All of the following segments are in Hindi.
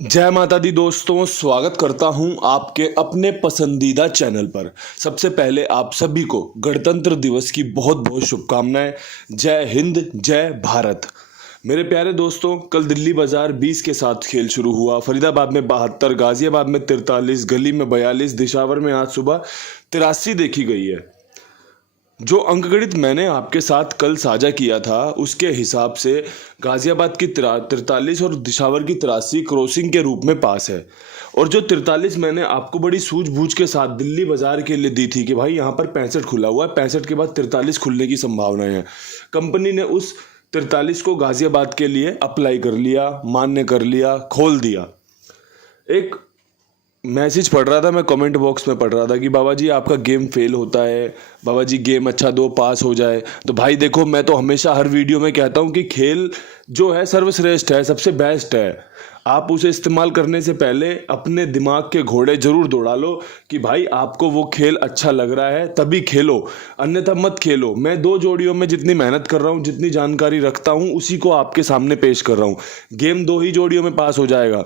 जय माता दी दोस्तों, स्वागत करता हूं आपके अपने पसंदीदा चैनल पर। सबसे पहले आप सभी को गणतंत्र दिवस की बहुत बहुत शुभकामनाएं। जय हिंद, जय भारत। मेरे प्यारे दोस्तों, कल दिल्ली बाजार 20 के साथ खेल शुरू हुआ। फरीदाबाद में 72, गाजियाबाद में 43, गली में 42, दिशावर में आज सुबह 83 देखी गई है। जो अंकगणित मैंने आपके साथ कल साझा किया था उसके हिसाब से गाजियाबाद की 43 और दिशावर की 83 क्रॉसिंग के रूप में पास है। और जो 43 मैंने आपको बड़ी सूझबूझ के साथ दिल्ली बाजार के लिए दी थी कि भाई यहाँ पर 65 खुला हुआ है, 65 के बाद 43 खुलने की संभावनाएं हैं। कंपनी ने उस 43 को गाजियाबाद के लिए अप्लाई कर लिया, मान्य कर लिया, खोल दिया। एक मैसेज पढ़ रहा था मैं, कमेंट बॉक्स में पढ़ रहा था कि बाबा जी आपका गेम फेल होता है, बाबा जी गेम अच्छा दो पास हो जाए। तो भाई देखो, मैं तो हमेशा हर वीडियो में कहता हूँ कि खेल जो है सर्वश्रेष्ठ है, सबसे बेस्ट है। आप उसे इस्तेमाल करने से पहले अपने दिमाग के घोड़े जरूर दौड़ा लो कि भाई आपको वो खेल अच्छा लग रहा है तभी खेलो, अन्यथा मत खेलो। मैं 2 जोड़ियों में जितनी मेहनत कर रहा हूँ, जितनी जानकारी रखता हूँ, उसी को आपके सामने पेश कर रहा हूँ। गेम 2 ही जोड़ियों में पास हो जाएगा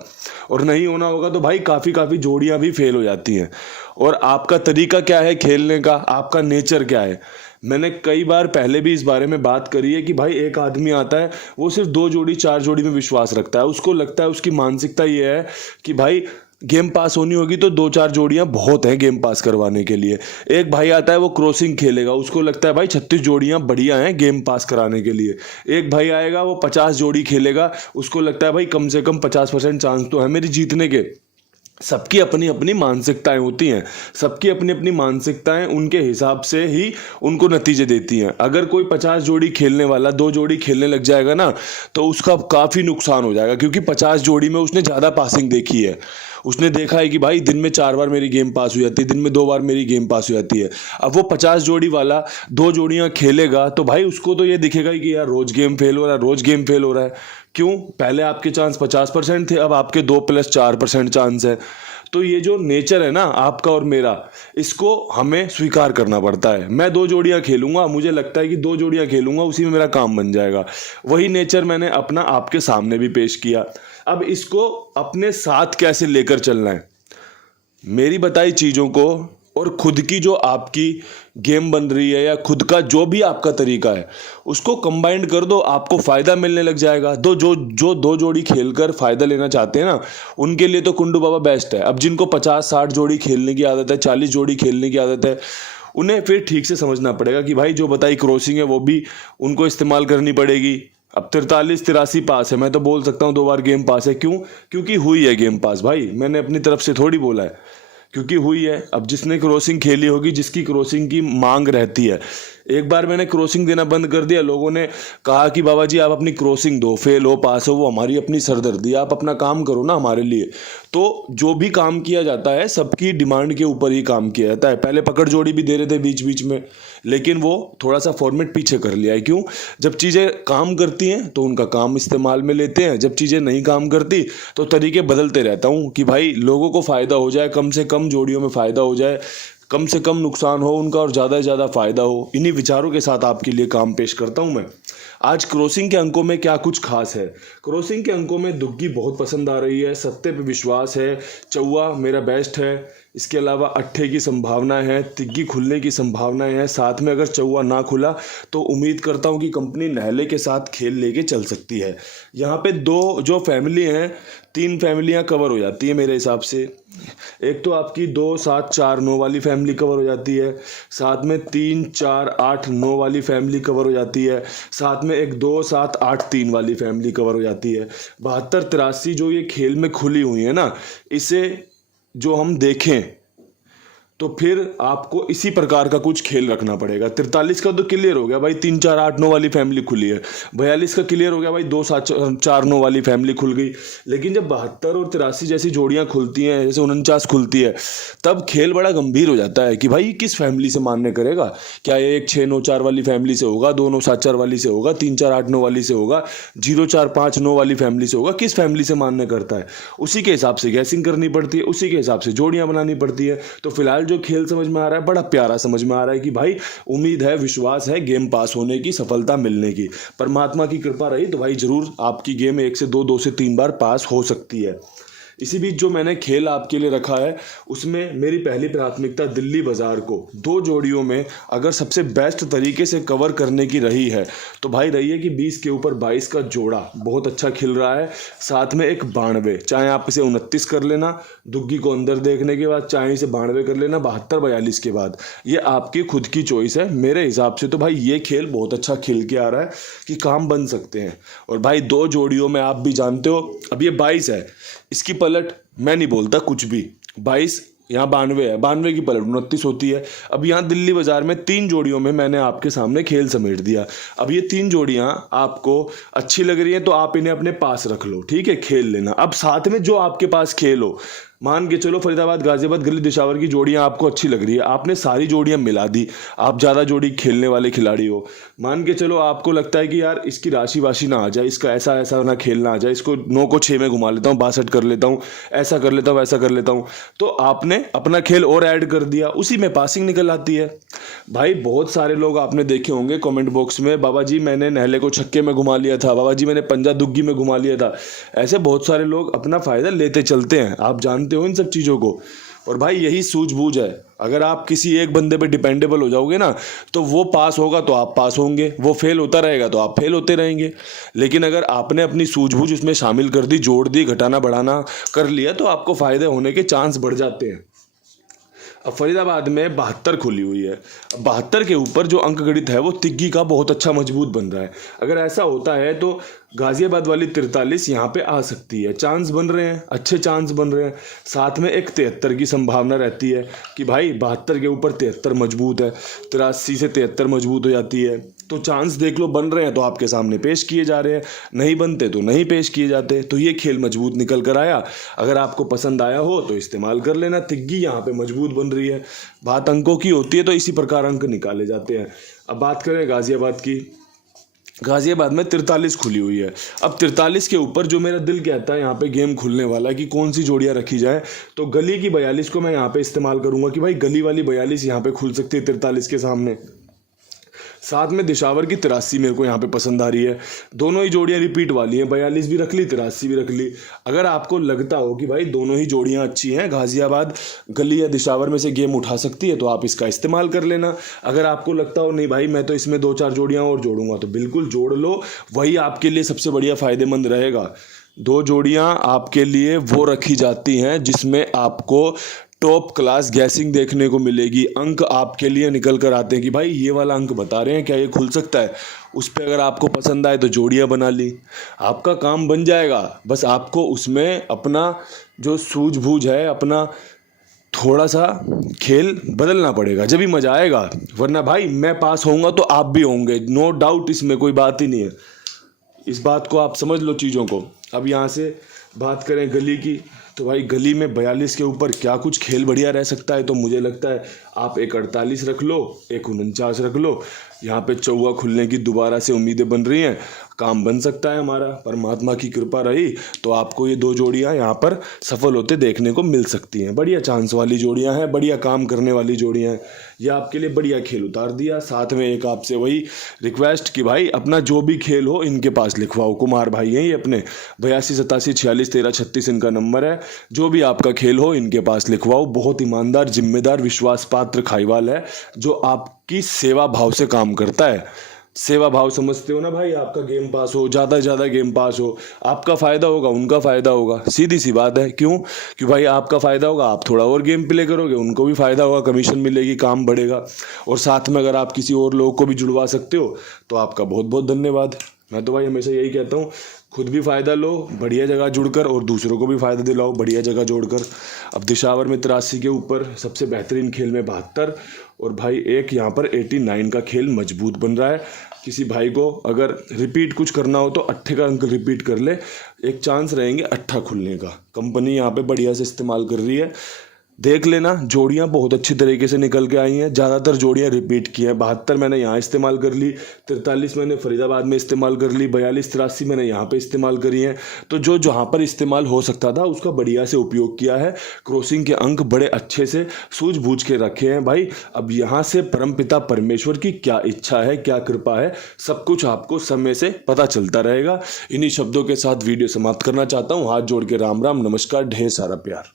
और नहीं होना होगा तो भाई काफ़ी जोड़ियाँ भी फेल हो जाती हैं। और आपका तरीका क्या है खेलने का, आपका नेचर क्या है। मैंने कई बार पहले भी इस बारे में बात करी है कि भाई एक आदमी आता है, वो सिर्फ 2 जोड़ी 4 जोड़ी में विश्वास रखता है। उसको लगता है, उसकी मानसिकता ये है कि भाई गेम पास होनी होगी तो 2-4 जोड़ियां बहुत हैं गेम पास करवाने के लिए। एक भाई आता है वो क्रॉसिंग खेलेगा, उसको लगता है भाई 36 जोड़ियां बढ़िया हैं गेम पास कराने के लिए। एक भाई आएगा वो 50 जोड़ी खेलेगा, उसको लगता है भाई कम से कम 50% चांस तो है मेरी जीतने के। सबकी अपनी अपनी मानसिकताएं होती हैं, सबकी अपनी अपनी मानसिकताएं उनके हिसाब से ही उनको नतीजे देती हैं। अगर कोई 50 जोड़ी खेलने वाला 2 जोड़ी खेलने लग जाएगा ना, तो उसका काफ़ी नुकसान हो जाएगा, क्योंकि 50 जोड़ी में उसने ज़्यादा पासिंग देखी है। उसने देखा है कि भाई दिन में 4 बार मेरी गेम पास हो जाती है, दिन में 2 बार मेरी गेम पास हो जाती है। अब वो 50 जोड़ी वाला 2 जोड़ियां खेलेगा तो भाई उसको तो ये दिखेगा ही कि यार रोज गेम फेल हो रहा है, रोज गेम फेल हो रहा है। क्यों? पहले आपके चांस 50% थे, अब आपके 2+4% चांस है। तो ये जो नेचर है ना आपका और मेरा, इसको हमें स्वीकार करना पड़ता है। मैं 2 जोड़ियां खेलूंगा, मुझे लगता है कि 2 जोड़ियां खेलूंगा उसी में मेरा काम बन जाएगा। वही नेचर मैंने अपना आपके सामने भी पेश किया। अब इसको अपने साथ कैसे लेकर चलना है, मेरी बताई चीज़ों को और खुद की जो आपकी गेम बन रही है या खुद का जो भी आपका तरीका है उसको कंबाइंड कर दो, आपको फ़ायदा मिलने लग जाएगा। जो 2 जोड़ी खेलकर फ़ायदा लेना चाहते हैं ना, उनके लिए तो कुंडू बाबा बेस्ट है। अब जिनको 50-60 जोड़ी खेलने की आदत है, 40 जोड़ी खेलने की आदत है, उन्हें फिर ठीक से समझना पड़ेगा कि भाई जो बताई क्रॉसिंग है वो भी उनको इस्तेमाल करनी पड़ेगी। अब 43-83 पास है, मैं तो बोल सकता हूँ 2 बार गेम पास है। क्यों? क्योंकि हुई है गेम पास भाई, मैंने अपनी तरफ से थोड़ी बोला है, क्योंकि हुई है। अब जिसने क्रॉसिंग खेली होगी, जिसकी क्रॉसिंग की मांग रहती है, एक बार मैंने क्रॉसिंग देना बंद कर दिया, लोगों ने कहा कि बाबा जी आप अपनी क्रॉसिंग दो, फेल हो पास हो वो हमारी अपनी सरदर्दी, आप अपना काम करो ना हमारे लिए। तो जो भी काम किया जाता है सबकी डिमांड के ऊपर ही काम किया जाता है। पहले पकड़ जोड़ी भी दे रहे थे बीच बीच में, लेकिन वो थोड़ा सा फॉर्मेट पीछे कर लिया है। क्यों? जब चीज़ें काम करती हैं तो उनका काम इस्तेमाल में लेते हैं, जब चीज़ें नहीं काम करती तो तरीके बदलते रहता हूँ कि भाई लोगों को फ़ायदा हो जाए, कम से कम जोड़ियों में फ़ायदा हो जाए, कम से कम नुकसान हो उनका और ज़्यादा से ज़्यादा फ़ायदा हो। इन्हीं विचारों के साथ आपके लिए काम पेश करता हूँ मैं। आज क्रॉसिंग के अंकों में क्या कुछ खास है। क्रॉसिंग के अंकों में दुग्गी बहुत पसंद आ रही है, सत्ते पे विश्वास है, चौवा मेरा बेस्ट है, इसके अलावा अट्ठे की संभावना है, तिग्गी खुलने की संभावनाएं हैं। साथ में अगर चौवा ना खुला तो उम्मीद करता हूं कि कंपनी नहले के साथ खेल लेके चल सकती है। यहाँ पे 2 जो फैमिली हैं, 3 फैमिलियाँ कवर हो जाती है मेरे हिसाब से। एक तो आपकी 2, 7, 4, 9 वाली फैमिली कवर हो जाती है, साथ में 3, 4, 8, 9 वाली फैमिली कवर हो जाती है, साथ में एक 2, 7, 8, 3 वाली फैमिली कवर हो जाती है। 72, 83 जो ये खेल में खुली हुई है ना, इसे जो हम देखें तो फिर आपको इसी प्रकार का कुछ खेल रखना पड़ेगा। 43 का तो क्लियर हो गया भाई, 3, 4, 8, 9 वाली फैमिली खुली है। 42 का क्लियर हो गया भाई, 2, 7, 4, 9 वाली फैमिली खुल गई। लेकिन जब 72 और 83 जैसी जोड़ियां खुलती हैं, जैसे 49 खुलती है, तब खेल बड़ा गंभीर हो जाता है कि भाई किस फैमिली से मान्य करेगा। क्या ये एक 6, 9, 4 वाली फैमिली से होगा, 2, 9, 7, 4 वाली से होगा, 3, 4, 8, 9 वाली से होगा, 0, 4, 5, 9 वाली फैमिली से होगा, किस फैमिली से मान्य करता है। उसी के हिसाब से गैसिंग करनी पड़ती है, उसी के हिसाब से जोड़ियां बनानी पड़ती है। तो फिलहाल जो खेल समझ में आ रहा है, बड़ा प्यारा समझ में आ रहा है कि भाई उम्मीद है, विश्वास है गेम पास होने की, सफलता मिलने की। परमात्मा की कृपा रही तो भाई जरूर आपकी गेम 1 से 2, 2 से 3 बार पास हो सकती है। इसी बीच जो मैंने खेल आपके लिए रखा है उसमें मेरी पहली प्राथमिकता दिल्ली बाजार को 2 जोड़ियों में अगर सबसे बेस्ट तरीके से कवर करने की रही है तो भाई रही है कि 20 के ऊपर 22 का जोड़ा बहुत अच्छा खिल रहा है, साथ में एक 92, चाहे आप इसे 29 कर लेना दुग्गी को अंदर देखने के बाद, चाहे इसे 92 कर लेना 72-42 के बाद, ये आपकी खुद की चॉइस है। मेरे हिसाब से तो भाई ये खेल बहुत अच्छा खिल के आ रहा है कि काम बन सकते हैं। और भाई 2 जोड़ियों में आप भी जानते हो अब ये 22 है, इसकी पलट मैं नहीं बोलता कुछ भी, 22 यहाँ 92 है, 92 की पलट 29 होती है। अब यहाँ दिल्ली बाजार में 3 जोड़ियों में मैंने आपके सामने खेल समेट दिया। अब ये 3 जोड़ियाँ आपको अच्छी लग रही हैं तो आप इन्हें अपने पास रख लो, ठीक है, खेल लेना। अब साथ में जो आपके पास खेल हो, मान के चलो फरीदाबाद गाजियाबाद गली दिशावर की जोड़ियां आपको अच्छी लग रही है, आपने सारी जोड़ियां मिला दी, आप ज़्यादा जोड़ी खेलने वाले खिलाड़ी हो। मान के चलो आपको लगता है कि यार इसकी राशि वाशी ना आ जाए, इसका ऐसा ऐसा ना खेलना आ जाए, इसको 9 को 6 में घुमा लेता हूँ, 62 कर लेता हूँ, ऐसा कर लेता हूँ, ऐसा कर लेता हूँ, तो आपने अपना खेल और ऐड कर दिया, उसी में पासिंग निकल आती है। भाई बहुत सारे लोग आपने देखे होंगे कमेंट बॉक्स में, बाबा जी मैंने नहले को छक्के में घुमा लिया था, बाबा जी मैंने पंजा दुग्गी में घुमा लिया था। ऐसे बहुत सारे लोग अपना फ़ायदा लेते चलते हैं, आप जानते हो इन सब चीज़ों को। और भाई यही सूझबूझ है, अगर आप किसी एक बंदे पे डिपेंडेबल हो जाओगे ना तो वो पास होगा तो आप पास होंगे, वो फेल होता रहेगा तो आप फेल होते रहेंगे। लेकिन अगर आपने अपनी सूझबूझ उसमें शामिल कर दी, जोड़ दी, घटाना बढ़ाना कर लिया तो आपको फ़ायदे होने के चांस बढ़ जाते हैं। अब फरीदाबाद में 72 खुली हुई है, 72 के ऊपर जो अंक गणित है वो तिग्गी का बहुत अच्छा मजबूत बन रहा है। अगर ऐसा होता है तो गाजियाबाद वाली 43 यहाँ पे आ सकती है, चांस बन रहे हैं, अच्छे चांस बन रहे हैं। साथ में एक 73 की संभावना रहती है कि भाई 72 के ऊपर 73 मजबूत है, 83 से 73 मजबूत हो जाती है। तो चांस देख लो बन रहे हैं तो आपके सामने पेश किए जा रहे हैं, नहीं बनते तो नहीं पेश किए जाते। तो ये खेल मजबूत निकल कर आया, अगर आपको पसंद आया हो तो इस्तेमाल कर लेना। तिग्गी यहाँ पे मजबूत बन रही है, बात अंकों की होती है तो इसी प्रकार अंक निकाले जाते हैं। अब बात करें गाजियाबाद की, गाजियाबाद में 43 खुली हुई है। अब 43 के ऊपर जो मेरा दिल कहता है यहाँ पे गेम खुलने वाला है कि कौन सी जोड़ियाँ रखी जाए, तो गली की 42 को मैं यहाँ पे इस्तेमाल करूँगा कि भाई गली वाली 42 यहाँ पे खुल सकती है 43 के सामने। साथ में दिशावर की 83 मेरे को यहाँ पे पसंद आ रही है, दोनों ही जोड़ियाँ रिपीट वाली हैं, 42 भी रख ली 83 भी रख ली। अगर आपको लगता हो कि भाई दोनों ही जोड़ियाँ अच्छी हैं, गाजियाबाद गली या दिशावर में से गेम उठा सकती है तो आप इसका इस्तेमाल कर लेना। अगर आपको लगता हो नहीं भाई मैं तो इसमें 2-4 जोड़ियाँ और जोड़ूंगा तो बिल्कुल जोड़ लो, वही आपके लिए सबसे बढ़िया फ़ायदेमंद रहेगा। 2 जोड़ियाँ आपके लिए वो रखी जाती हैं जिसमें आपको टॉप क्लास गैसिंग देखने को मिलेगी, अंक आपके लिए निकल कर आते हैं कि भाई ये वाला अंक बता रहे हैं क्या ये खुल सकता है। उस पर अगर आपको पसंद आए तो जोड़ियाँ बना ली, आपका काम बन जाएगा। बस आपको उसमें अपना जो सूझबूझ है, अपना थोड़ा सा खेल बदलना पड़ेगा, जब भी मज़ा आएगा। वरना भाई मैं पास होऊंगा तो आप भी होंगे, नो डाउट, इसमें कोई बात ही नहीं है। इस बात को आप समझ लो चीज़ों को। अब यहाँ से बात करें गली की, तो भाई गली में 42 के ऊपर क्या कुछ खेल बढ़िया रह सकता है, तो मुझे लगता है आप एक 48 रख लो, एक 49 रख लो। यहाँ पे चौवा खुलने की दोबारा से उम्मीदें बन रही हैं, काम बन सकता है हमारा, परमात्मा की कृपा रही तो आपको ये 2 जोड़ियाँ यहाँ पर सफल होते देखने को मिल सकती हैं। बढ़िया चांस वाली जोड़ियाँ हैं, बढ़िया काम करने वाली जोड़ियाँ हैं, ये आपके लिए बढ़िया खेल उतार दिया। साथ में एक आपसे वही रिक्वेस्ट कि भाई अपना जो भी खेल हो इनके पास लिखवाओ, कुमार भाई हैं ये अपने, 82 87 46 13 36 इनका नंबर है। जो भी आपका खेल हो इनके पास लिखवाओ, बहुत ईमानदार, जिम्मेदार, विश्वास पात्र खाईवाल है जो आपकी सेवा भाव से काम करता है। सेवा भाव समझते हो ना भाई, आपका गेम पास हो, ज़्यादा से ज़्यादा गेम पास हो, आपका फ़ायदा होगा उनका फ़ायदा होगा, सीधी सी बात है। क्यों कि भाई आपका फ़ायदा होगा, आप थोड़ा और गेम प्ले करोगे, उनको भी फ़ायदा होगा, कमीशन मिलेगी, काम बढ़ेगा। और साथ में अगर आप किसी और लोगों को भी जुड़वा सकते हो तो आपका बहुत बहुत धन्यवाद। मैं तो भाई हमेशा यही कहता हूँ, खुद भी फ़ायदा लो बढ़िया जगह जुड़कर और दूसरों को भी फ़ायदा दिलाओ बढ़िया जगह जोड़कर। अब दिशावर में 83 के ऊपर सबसे बेहतरीन खेल में 72, और भाई एक यहाँ पर 89 का खेल मजबूत बन रहा है। किसी भाई को अगर रिपीट कुछ करना हो तो 8 का अंक रिपीट कर ले, एक चांस रहेंगे 8 खुलने का। कंपनी यहाँ पे बढ़िया से इस्तेमाल कर रही है, देख लेना, जोड़ियाँ बहुत अच्छी तरीके से निकल के आई हैं। ज़्यादातर जोड़ियाँ रिपीट की हैं। 72 मैंने यहाँ इस्तेमाल कर ली, 43 मैंने फरीदाबाद में इस्तेमाल कर ली, 42-83 मैंने यहाँ पे इस्तेमाल करी हैं। तो जो जहाँ पर इस्तेमाल हो सकता था उसका बढ़िया से उपयोग किया है। क्रॉसिंग के अंक बड़े अच्छे से सूझबूझ के रखे हैं भाई। अब यहाँ से परमपिता परमेश्वर की क्या इच्छा है, क्या कृपा है, सब कुछ आपको समय से पता चलता रहेगा। इन्हीं शब्दों के साथ वीडियो समाप्त करना चाहता हूँ। हाथ जोड़ के राम राम, नमस्कार, ढेर सारा प्यार।